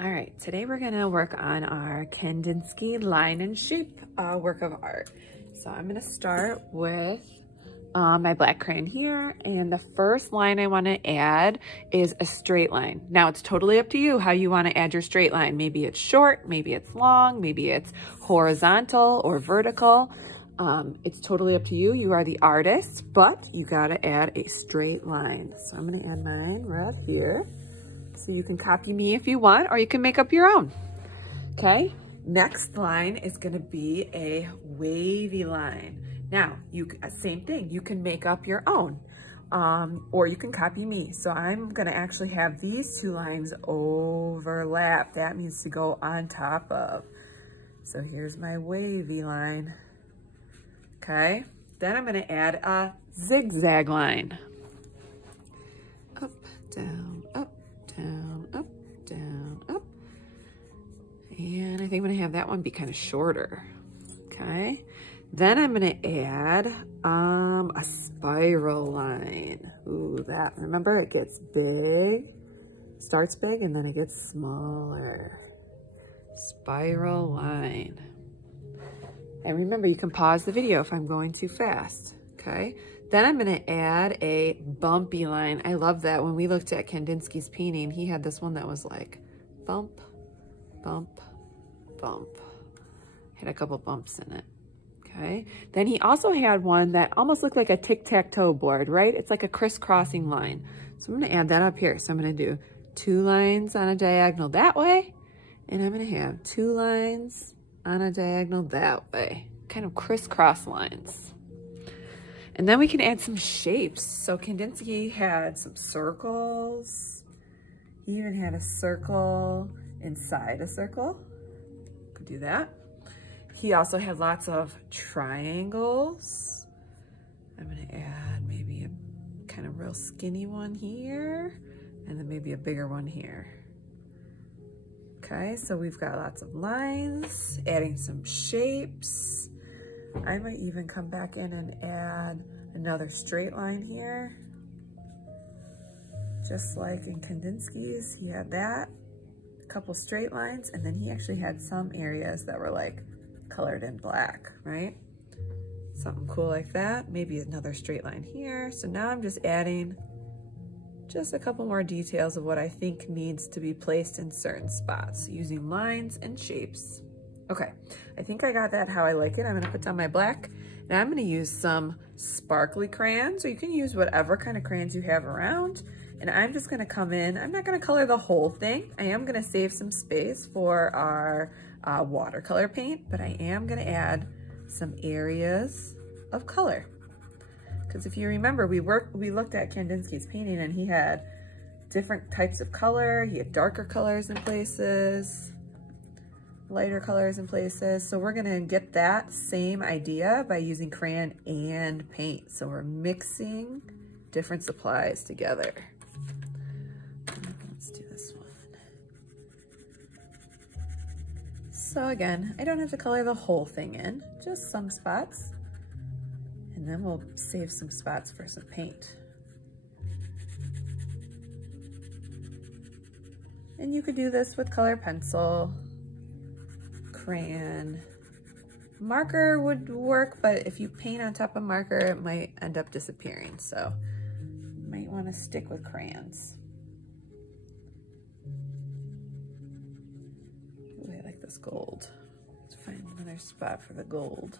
All right, today we're gonna work on our Kandinsky line and shape work of art. So I'm gonna start with my black crayon here, and the first line I wanna add is a straight line. Now it's totally up to you how you wanna add your straight line. Maybe it's short, maybe it's long, maybe it's horizontal or vertical. It's totally up to you. You are the artist, but you gotta add a straight line. So I'm gonna add mine right here. So you can copy me if you want, or you can make up your own, okay? Next line is gonna be a wavy line. Now, same thing, you can make up your own, or you can copy me. So I'm gonna actually have these two lines overlap. That means to go on top of. So here's my wavy line, okay? Then I'm gonna add a zigzag line. Up, down, up, down, up, down, up. And I think I'm gonna have that one be kind of shorter, okay? Then I'm gonna add a spiral line. Ooh, that, remember it gets big, starts big, and then it gets smaller. Spiral line. And remember, you can pause the video if I'm going too fast, okay? Then I'm gonna add a bumpy line. I love that. When we looked at Kandinsky's painting, he had this one that was like bump, bump, bump. Had a couple bumps in it, okay? Then he also had one that almost looked like a tic-tac-toe board, right? It's like a crisscrossing line. So I'm gonna add that up here. So I'm gonna do 2 lines on a diagonal that way, and I'm gonna have 2 lines on a diagonal that way, kind of crisscross lines. And then we can add some shapes. So Kandinsky had some circles. He even had a circle inside a circle. Could do that. He also had lots of triangles. I'm gonna add maybe a kind of real skinny one here, and then maybe a bigger one here. Okay, so we've got lots of lines, adding some shapes. I might even come back in and add another straight line here. Just like in Kandinsky's, he had that, a couple straight lines, and then he actually had some areas that were like colored in black, right? Something cool like that. Maybe another straight line here. So now I'm just adding just a couple more details of what I think needs to be placed in certain spots using lines and shapes. Okay, I think I got that how I like it. I'm gonna put down my black. Now I'm gonna use some sparkly crayons, or you can use whatever kind of crayons you have around. And I'm just gonna come in, I'm not gonna color the whole thing. I am gonna save some space for our watercolor paint, but I am gonna add some areas of color. Because if you remember, we looked at Kandinsky's painting and he had different types of color. He had darker colors in places, lighter colors in places. So we're gonna get that same idea by using crayon and paint. So we're mixing different supplies together. Let's do this one. So again, I don't have to color the whole thing in, just some spots. And then we'll save some spots for some paint. And you could do this with color pencil, crayon. Marker would work, but if you paint on top of marker, it might end up disappearing. So you might want to stick with crayons. Ooh, I like this gold. Let's find another spot for the gold.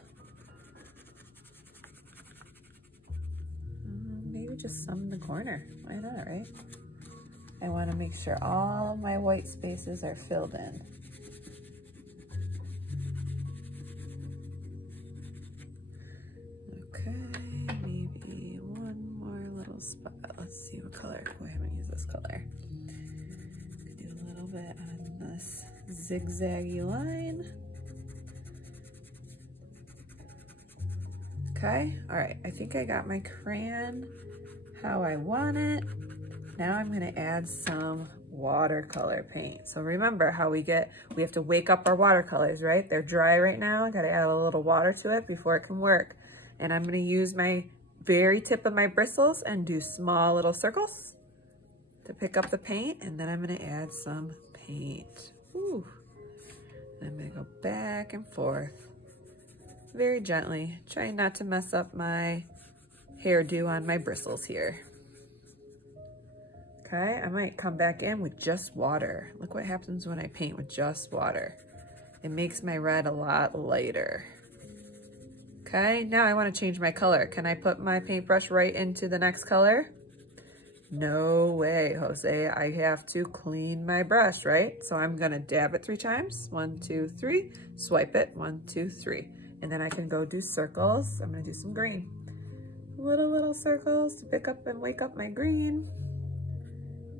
Maybe just some in the corner. Why not, right? I want to make sure all my white spaces are filled in. Okay, maybe one more little spot. Let's see what color. Oh, I haven't used this color. Do a little bit on this zigzaggy line. Okay, all right, I think I got my crayon how I want it. Now I'm gonna add some watercolor paint. So remember how we have to wake up our watercolors, right? They're dry right now. I gotta add a little water to it before it can work. And I'm gonna use my very tip of my bristles and do small little circles to pick up the paint. And then I'm gonna add some paint. paint. Ooh. I'm gonna go back and forth very gently, trying not to mess up my hairdo on my bristles here. Okay, I might come back in with just water. Look what happens when I paint with just water. It makes my red a lot lighter. Okay, now I want to change my color. Can I put my paintbrush right into the next color? No way, Jose. I have to clean my brush, right? So I'm gonna dab it 3 times. 1, 2, 3. Swipe it. 1, 2, 3. And then I can go do circles. I'm gonna do some green. Little circles to pick up and wake up my green.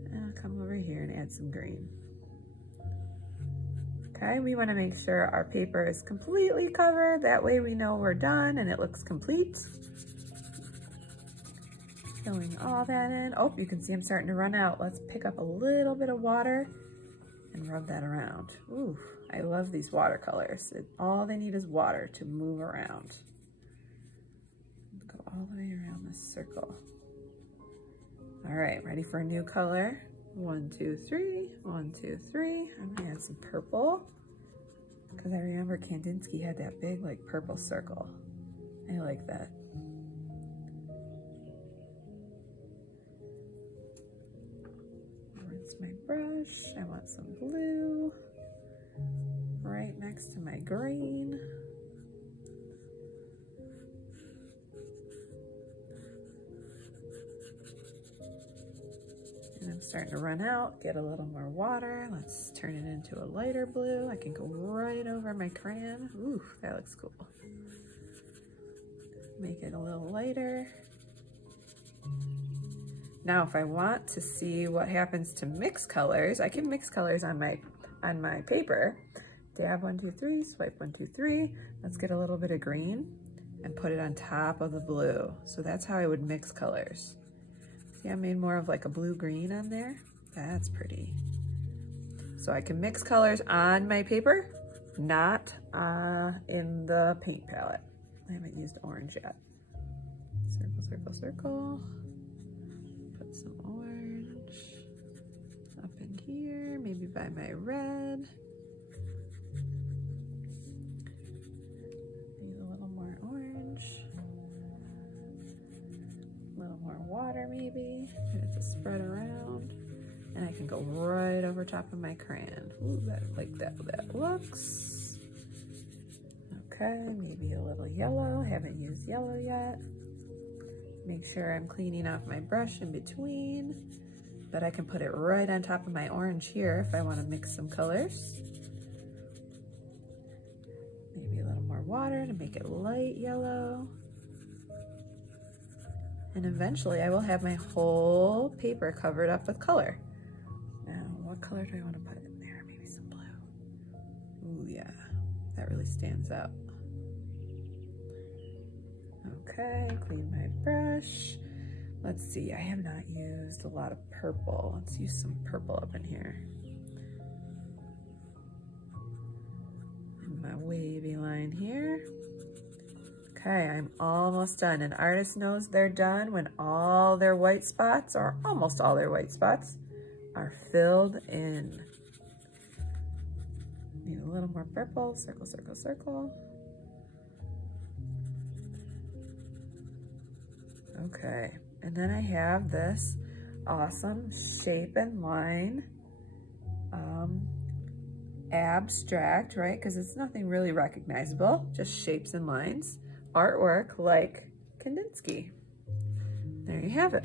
And I'll come over here and add some green. Okay, we want to make sure our paper is completely covered. That way we know we're done and it looks complete. Filling all that in. Oh, you can see I'm starting to run out. Let's pick up a little bit of water and rub that around. Ooh, I love these watercolors. All they need is water to move around. Go all the way around this circle. All right, ready for a new color? 1, 2, 3. 1, 2, 3. I'm gonna add some purple because I remember Kandinsky had that big like purple circle. I like that. Rinse my brush. I want some blue right next to my green. And I'm starting to run out, get a little more water. Let's turn it into a lighter blue. I can go right over my crayon. Ooh, that looks cool. Make it a little lighter. Now, if I want to see what happens to mix colors, I can mix colors on my paper. Dab 1, 2, 3, swipe 1, 2, 3. Let's get a little bit of green and put it on top of the blue. So that's how I would mix colors. See, I made more of like a blue-green on there. That's pretty. So I can mix colors on my paper, not in the paint palette. I haven't used orange yet. Circle, circle, circle. Put some orange up in here, maybe by my red. Need a little more orange. A little more water maybe. Get it to spread around. And I can go right over top of my crayon. Ooh, I like that looks. Okay, maybe a little yellow. Haven't used yellow yet. Make sure I'm cleaning off my brush in between, but I can put it right on top of my orange here if I want to mix some colors. Maybe a little more water to make it light yellow. And eventually I will have my whole paper covered up with color. Now, what color do I want to put in there? Maybe some blue. Ooh, yeah, that really stands out. Okay, clean my brush. Let's see, I have not used a lot of purple. Let's use some purple up in here. And my wavy line here. Okay, I'm almost done. An artist knows they're done when all their white spots, or almost all their white spots, are filled in. Need a little more purple. Circle, circle, circle. Okay, and then I have this awesome shape and line abstract, right? Because it's nothing really recognizable, just shapes and lines. Artwork like Kandinsky. There you have it.